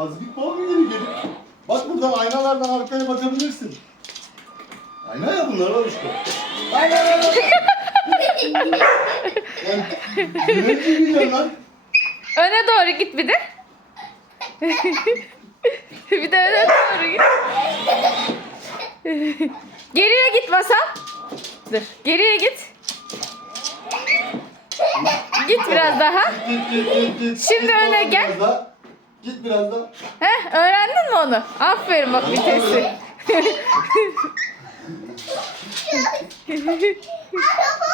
Azıcık bol mu geri geri? Bak buradan aynalardan arkaya bakabilirsin. Ayna ya bunlar var işte. Ayna ayna. Yani, yürek gibi lan. Öne doğru git bir de. bir de öne doğru git. Geriye git masal. Dur. Geriye git. Git biraz daha. Şimdi öne gel. Git biraz daha. Heh, öğrendin mi onu? Aferin bak vitesi. Arabamı